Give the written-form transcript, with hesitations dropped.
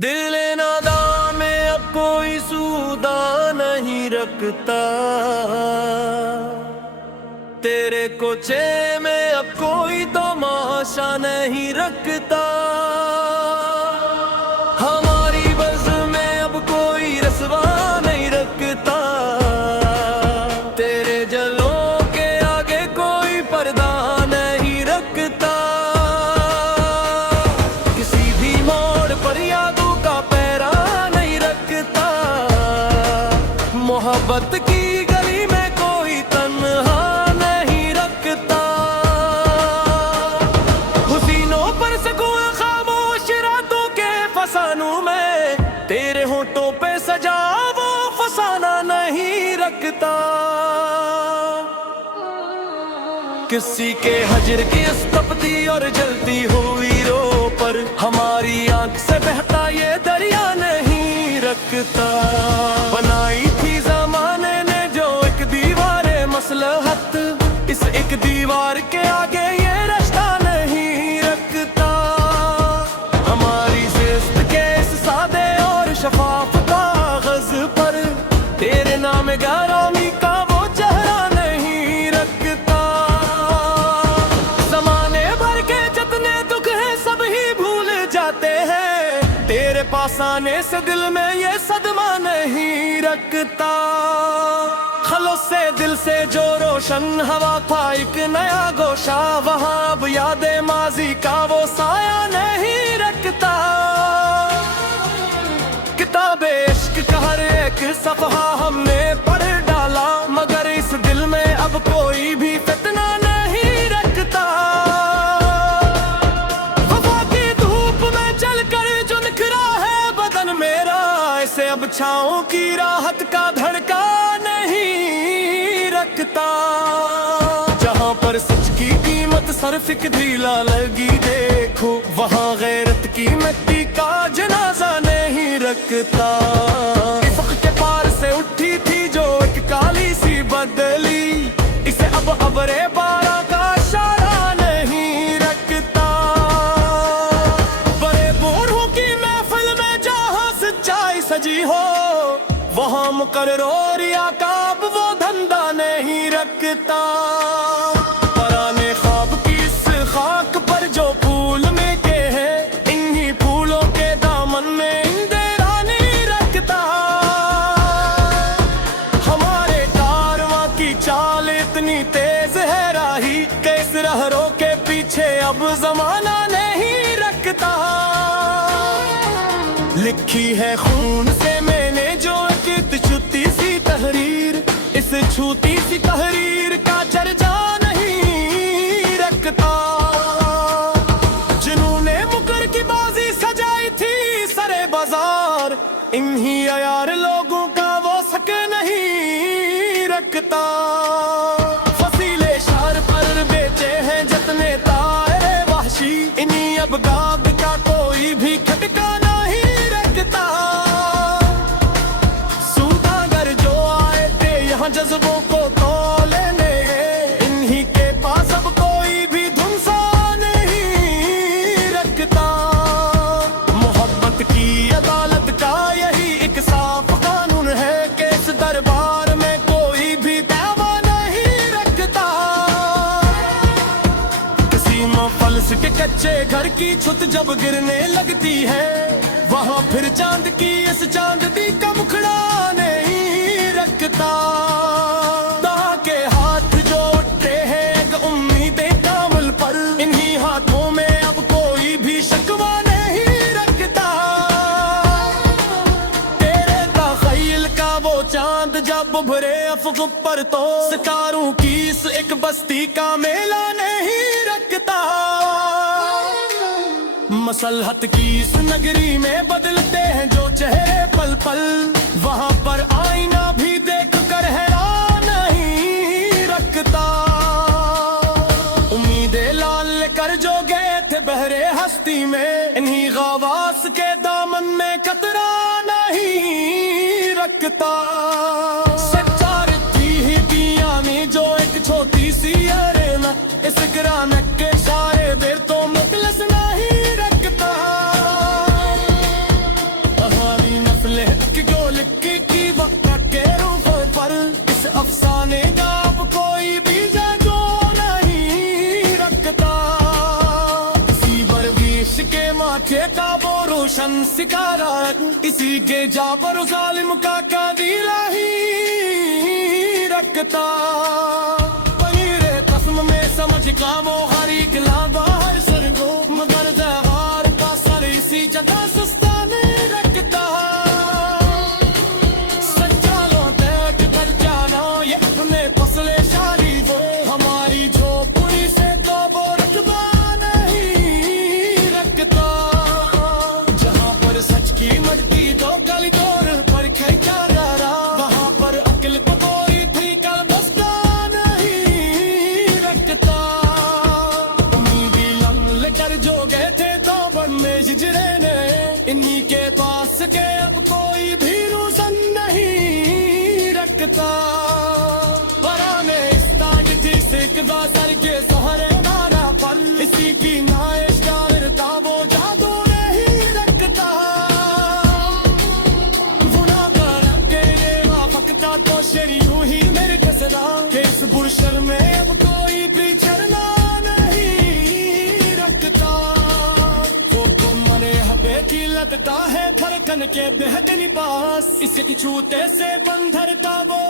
दिल नादान में अब कोई सूदा नहीं रखता, तेरे कोचे में अब कोई तमाशा नहीं रखता। हमारी बज़ में अब कोई रस्वा नहीं रखता, तेरे जलों के आगे कोई पर्दा नहीं रखता। किसी भी मोड़ पर यादों का पैरा नहीं रखता, मोहब्बत की गली में कोई तन्हा नहीं रखता। हुसीनों पर सुकून खामोश रातों के फसानों में, तेरे होंठों पे सजा वो फसाना नहीं रखता। किसी के हजर की इस तपती और जलती हुई रो पर हमारी आंख से बहता ये दरिया नहीं रखता। बनाई थी जमाने ने जो एक दीवार मसलहत, इस एक दीवार के आगे ये रास्ता नहीं रखता। हमारी जिस्त के इस सादे और शफाफ कागज पर तेरे नाम गरामी का वो चेहरा नहीं रखता। जमाने भर के जितने दुख हैं सब ही भूल जाते हैं, तेरे पास आने से दिल में ये सदमा नहीं रखता। खलो से दिल से जो रोशन हवा था एक नया गोशा, वहाँ अब यादें माजी का वो साया नहीं रखता। किताबे इश्क का हर एक सफ़हा हमने पढ़ डाला, मगर इस दिल में अब कोई भी फितना नहीं रखता। वफा की धूप में चलकर जो निखरा है बदन मेरा, इसे अब छाँव की राहत का धड़का नहीं रखता। जहाँ पर सच की कीमत सर्फ एक ढीला लगी देखो, वहाँ गैरत की मिट्टी का जनाजा नहीं रखता। इफ़्क़ के पार से उठी थी जो एक काली सी बदली, इसे अब अबरे बारा का इशारा नहीं रखता। बड़े बूढ़ों की महफिल में जहाँ सच्चाई सजी हो, वहाँ मुकर्रर और याकाब वो धंधा नहीं रखता। पराने ख्वाब की इस खाक पर जो फूल मिटे हैं, इन्हीं फूलों के दामन में इंदिरा नहीं रखता। हमारे कारवां की चाल इतनी तेज है राही, कैस रहरों के पीछे अब जमाना नहीं रखता। लिखी है खून से मैंने जो एक छूती सी तहरीर, इस छूती सी तहरीर का चर्चा नहीं रखता। जिन्होंने मुकर की बाजी सजाई थी सरे बाजार, इन्हीं अयार लोगों का वो शक नहीं रखता। फसीले शार पर बेचे हैं जितने तारे वहशी, इन्हीं अब गाब का कोई भी खटका नहीं रखता। सूदागर जो आए थे यहाँ जज्बों को तोलने, इन्हीं के पास अब कोई भी धुनसा नहीं रखता। मोहब्बत की अदालत का यही एक साफ कानून है कि इस दरबार में कोई भी दावा नहीं रखता। किसी मफलस के कच्चे घर की छत जब गिरने लगती है, वहाँ फिर चांद की इस चांदनी का मुखड़ा नहीं रखता। दाह के हाथ जो उठते हैं एक उम्मीदें कामल पर, इन्हीं हाथों में अब कोई भी शिकवा नहीं रखता। तेरे तख़य्युल का वो चांद जब उभरे अफ़क़ पर, तो सितारों की इस एक बस्ती का मेला नहीं रखता। मसलहत की इस नगरी में बदलते हैं जो चेहरे पल पल, वहाँ पर आईना भी देख कर हैरान नहीं रखता। उम्मीदें लाल कर जो गए थे बहरे हस्ती में, इन्हीं गवास के दामन में कतरा नहीं रखता। सच्चार थी ही पियानी जो एक छोटी सी अरेना, इस ग्रानक के सारे बेर तो मुखलिस नहीं रखता। रोशन सितारा, इसी के जा पर जालिम का काबीला ही रखता। पनीरे कसम में समझ का वो हर एक लादा हर सरगो, मगर जहार का सर इसी जगह सुस्ता नहीं रखता। संचालों तक कर जाना ये अपने फसले शादी वो, हमारी झोपड़ी से तो वो रकबा नहीं रखता। जहाँ पर सच की मटकी दो गली दौर पर खींचा जा रहा, वहाँ पर अक्ल को कोई ठीक बस्ता नहीं रखता। उम्मीदी लम्हे कर जो गए थे तो बनने हिजरे ने, इन्हीं के पास के अब कोई भी रोशन नहीं रखता। वराने इस ताज थी सिकदा सर के सहारे नारा पर, इसी की नाइश डालता वो जादू नहीं रखता। गुना कर के वाफकता तो शरी यूं ही मेरे कसरा, के इस बुरशर में अब कोई भी चरना नहीं रखता। वो तो मरे हबे की लगता है धड़कन के बेहतनी पास, इसके छूते से बंधरता वो